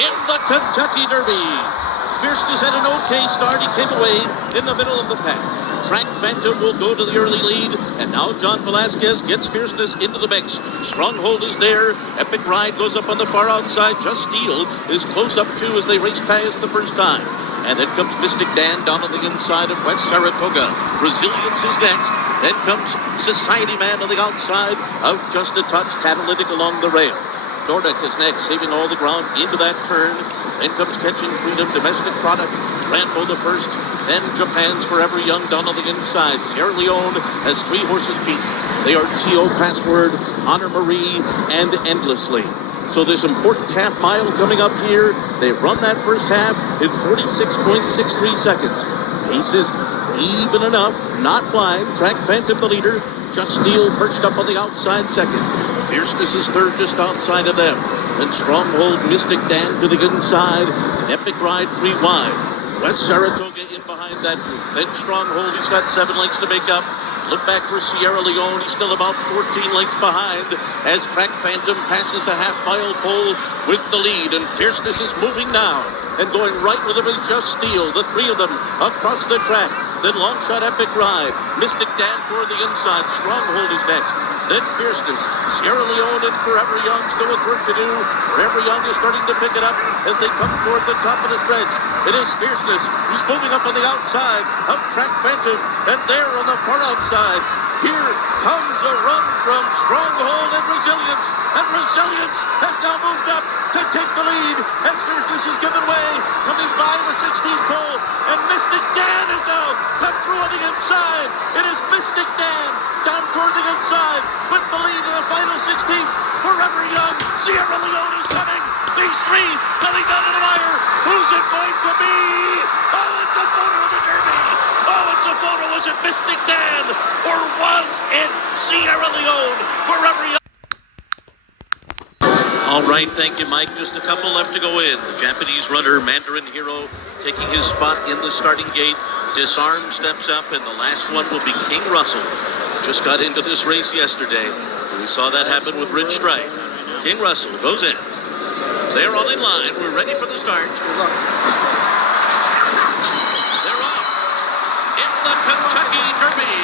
in the Kentucky Derby. Fierceness had an okay start. He came away in the middle of the pack. Track Phantom will go to the early lead, and now John Velasquez gets Fierceness into the mix. Stronghold is there. Epic Ride goes up on the far outside. Just Steel is close up too as they race past the first time. And then comes Mystic Dan down on the inside of West Saratoga. Resilience is next. Then comes Society Man on the outside of Just a Touch. Catalytic along the rail. Nordic is next, saving all the ground into that turn. Then comes Catching Freedom, Domestic Product, Rambo the first, then Japan's Forever Young down on the inside. Sierra Leone has 3 horses beat. They are T.O. Password, Honor Marie, and Endlessly. So this important half mile coming up here. They run that first half in 46.63 seconds. Pace is even enough, not flying. Track Phantom the leader. Just Steel perched up on the outside second. Fierceness is third just outside of them. Then Stronghold, Mystic Dan to the inside. Epic Ride 3 wide. West Saratoga in behind that group. Then Stronghold, he's got 7 lengths to make up. Look back for Sierra Leone. He's still about 14 lengths behind as Track Phantom passes the half-mile pole with the lead. And Fierceness is moving now. And going right with him is Just Steel. The 3 of them across the track. Then Longshot Epic Ride. Mystic Dan toward the inside. Stronghold is next. Then Fierceness. Sierra Leone and Forever Young still with work to do. Forever Young is starting to pick it up as they come toward the top of the stretch. It is Fierceness who's moving up on the outside of Track Phantom. And there on the far outside, here comes a run from Stronghold and Resilience. And Resilience has now moved up to take the lead as Fierceness is given way, coming by the 16th pole. And Mystic Dan is now come through on the inside. It is Mystic Dan down toward the inside with the lead in the final 16th. Forever Young, Sierra Leone is coming. These 3 coming down to the wire. Who's it going to be? Oh, it's a photo of the Derby. Oh, it's a photo. Was it Mystic Dan or was it Sierra Leone? Forever Young. All right, thank you, Mike. Just a couple left to go in. The Japanese runner, Mandarin Hero, taking his spot in the starting gate. Disarm steps up, and the last one will be King Russell. Just got into this race yesterday. We saw that happen with Rich Strike. King Russell goes in. They're all in line. We're ready for the start. Good luck. They're off in the Kentucky Derby.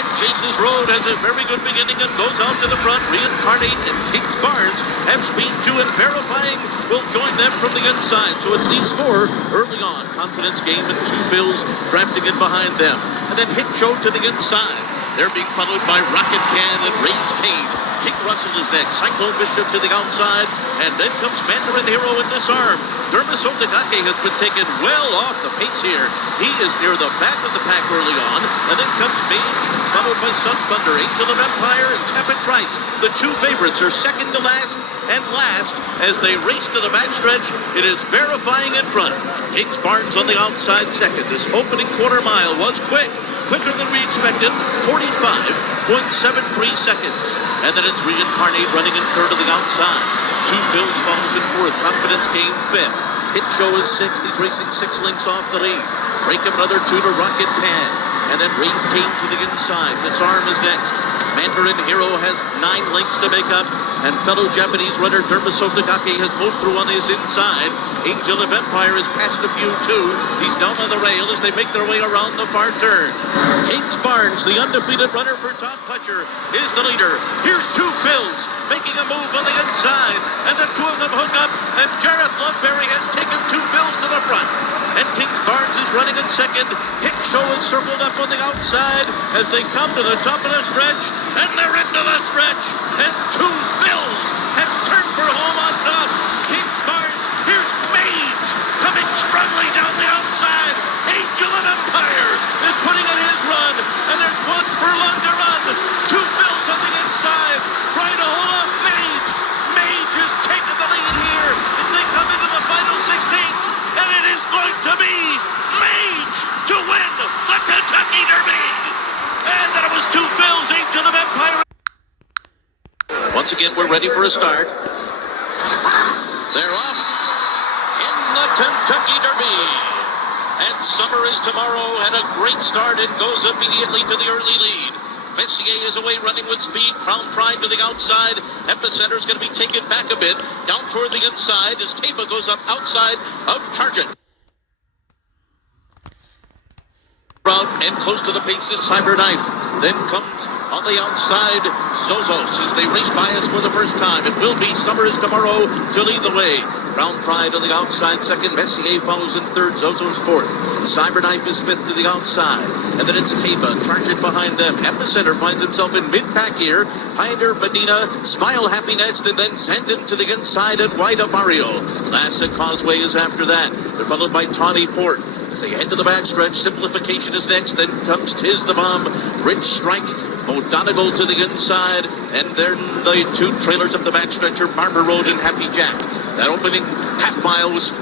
And Jace's Road has a very good beginning and goes out to the front. Reincarnate and Kings Barnes have speed too, and Verifying will join them from the inside. So it's these 4 early on. Confidence Game and 2 Phils drafting in behind them. And then Hit Show to the inside. They're being followed by Rocket Can and Raise Cane. King Russell is next. Cyclone Bishop to the outside. And then comes Mandarin Hero and Disarm. Dermis Otagake has been taken well off the pace here. He is near the back of the pack early on. And then comes Mage, followed by Sun Thunder, Angel of Empire, and Tapit Trice. The 2 favorites are second to last and last as they race to the backstretch. It is Verifying in front. Kings Barnes on the outside second. This opening quarter mile was quicker than we expected, 45.73 seconds. And then it's Reincarnate running in third to the outside. 2 Phils follows in fourth. Confidence Game 5th. Hit Show is 6th. He's racing 6 lengths off the lead. Break up another 2 to Rocket Can. And then Raise Cane to the inside. Disarm is next. Mandarin Hero has 9 lengths to make up. And fellow Japanese runner Dermis Otagake has moved through on his inside. Angel of Empire has passed a few too. He's down on the rail as they make their way around the far turn. Kings Barnes, the undefeated runner for Todd Pletcher, is the leader. Here's 2 Phils making a move on the inside. And the 2 of them hook up. And Jareth Loveberry has taken 2 Phils to the front. And Kings Barnes is running in second. Hit Show is circled up on the outside as they come to the top of the stretch. And they're into the stretch. And 2 Phils has turned for home on top. Kings Barnes, here's Mage coming strongly down the outside. Angel of Empire is putting in his run. And there's 1 furlong to run. 2 Phils on the inside trying to hold off Mage. Mage has taken the lead here as they come into the final 16th. And it is going to be Mage to win the Kentucky Derby. And then it was 2 Phils, Angel of Empire. Once again, we're ready for a start. They're off in the Kentucky Derby. And Summer is tomorrow, had a great start and goes immediately to the early lead. Messier is away running with speed. Crown Pride to the outside. Epicenter is going to be taken back a bit. Down toward the inside as Tava goes up outside of Chargent. And close to the pace is Cyberknife. Then comes on the outside Zozos as they race by us for the first time. It will be Summer is Tomorrow to lead the way. Crown Pride on the outside second. Messier follows in third. Zozos fourth. Cyberknife is fifth to the outside. And then it's Tava. Chargent behind them. Epicenter finds himself in mid-pack here. Hinder, Medina, Smile Happy next, and then Sandin to the inside and wide up Mario. Classic Causeway is after that. They're followed by Tawny Port. As they head to the backstretch, Simplification is next. Then comes Tiz the Bomb, Rich Strike, O'Donegal to the inside, and then the two trailers up the backstretch are Barber Road and Happy Jack. That opening half mile was,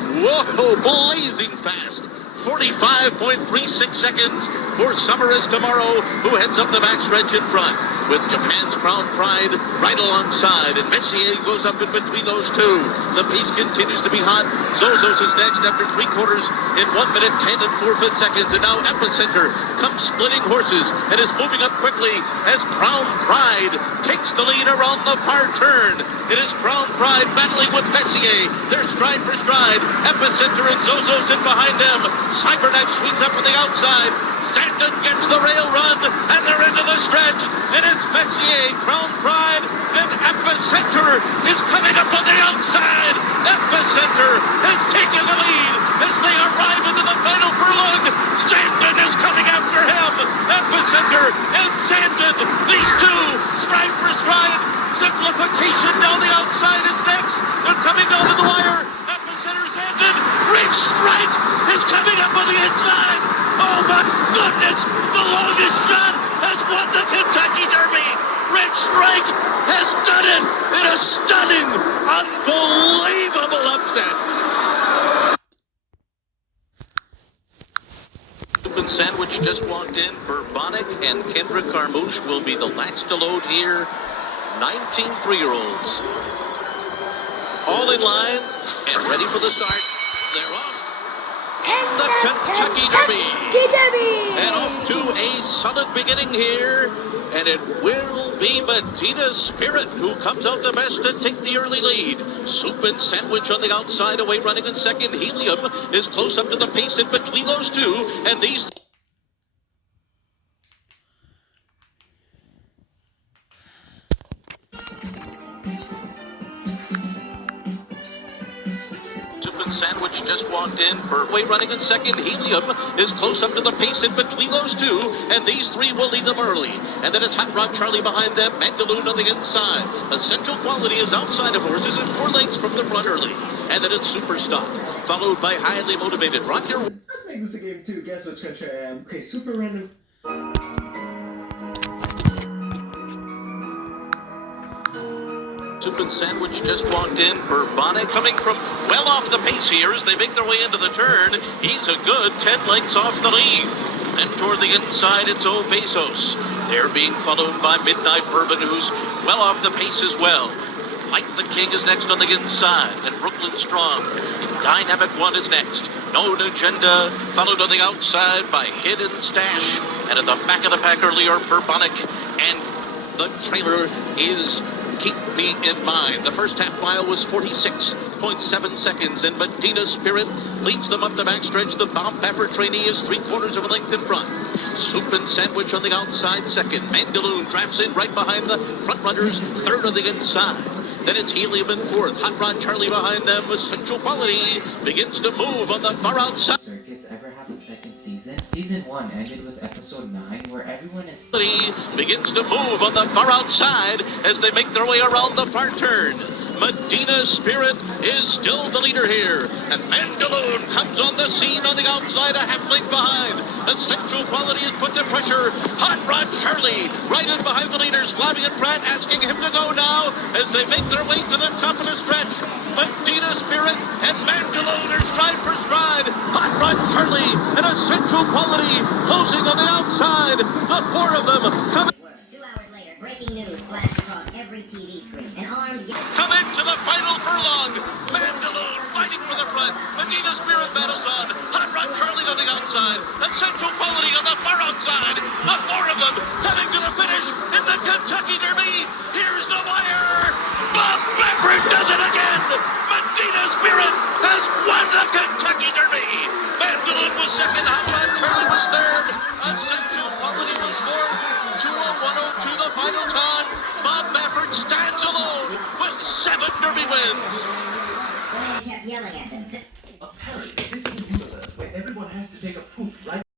blazing fast. 45.36 seconds for Summer is Tomorrow, who heads up the backstretch in front with Japan's Crown Pride right alongside, and Messier goes up in between those two. The pace continues to be hot. Zozos is next after 3/4 in 1 minute 10 and 4/5 seconds, and now Epicenter comes splitting horses and is moving up quickly as Crown Pride takes the lead around the far turn. It is Crown Pride battling with Messier. They're stride for stride. Epicenter and Zozos in behind them. Cyberknife swings up on the outside. Sandin gets the rail run, and they're into the stretch. And it's Messier, Crown Pride, and Epicenter is coming up on the outside. Epicenter has taken the lead as they arrive into the final furlong. Sandin is coming after him. Epicenter and Sandin, these two, stride for stride. Simplification down the outside is next. They're coming down to the wire. Epicenter, Sandin, Rich Strike is coming up on the inside. Oh my goodness, the longest shot has won the Kentucky Derby. Rich Strike has done it in a stunning, unbelievable upset. Open Sandwich just walked in. Bourbonic and Kendrick Carmouche will be the last to load here. 19 3-year-olds. All in line and ready for the start. They're off. In the Kentucky Derby. And off to a solid beginning here. And it will be Medina Spirit who comes out the best to take the early lead. Soup and Sandwich on the outside, away running in second. Helium is close up to the pace in between those two. And these... Sandwich just walked in. Birdway running in second. Helium is close up to the pace in between those two, and these three will lead them early. And then it's Hot Rod Charlie behind them. Mandaloon on the inside. Essential Quality is outside of horses and 4 lengths from the front early. And then it's Superstock, followed by Highly Motivated. Rock your... Let's make this a game too. Guess which country I am. Okay, super random. Soup and Sandwich just walked in. Bourbonic coming from well off the pace here as they make their way into the turn. He's a good 10 lengths off the lead. Then toward the inside, it's Obesos. They're being followed by Midnight Bourbon, who's well off the pace as well. Like the King is next on the inside. Then Brooklyn Strong. Dynamic One is next. Known Agenda, followed on the outside by Hidden Stash. And at the back of the pack earlier, Bourbonic. And the trailer is... Keep Me in Mind. The first half mile was 46.7 seconds, and Medina Spirit leads them up the backstretch. The Bob Baffert trainee is 3/4 of a length in front. Soup and Sandwich on the outside second. Mandaloon drafts in right behind the front runners, third on the inside. Then it's Helium in fourth. Hot Rod Charlie behind them. Essential Quality begins to move on the far outside. Circus ever have a second season? Season 1 ended with episode 9 where everyone is... Begins to move on the far outside as they make their way around the far turn. Medina Spirit is still the leader here. And Mandaloon comes on the scene on the outside, a half length behind. Essential Quality is put to pressure. Hot Rod Charlie right in behind the leaders. Flavia Pratt asking him to go now as they make their way to the top of the stretch. Medina Spirit and Mandaloon are stride for stride. Hot Rod Charlie and Essential Quality closing on the outside. The 4 of them come. 2 hours later, breaking news flashed across every TV screen. An armed... Come into the final furlong. Mandaloon fighting fighting for the front. Medina Spirit battles on. Hot Rod Charlie on the outside. Essential Quality on the far outside. The four of them heading to the finish in the Kentucky Derby. Here's the wire. Bob Baffert does it again. Medina Spirit has won the Kentucky Derby. Mandolin was second. Hot Rod Charlie was third. Essential Quality was fourth. 2:01:02 the final time. Bob Baffert stands alone with 7 Derby wins. The man kept yelling at them. Apparently, this is a universe where everyone has to take a poop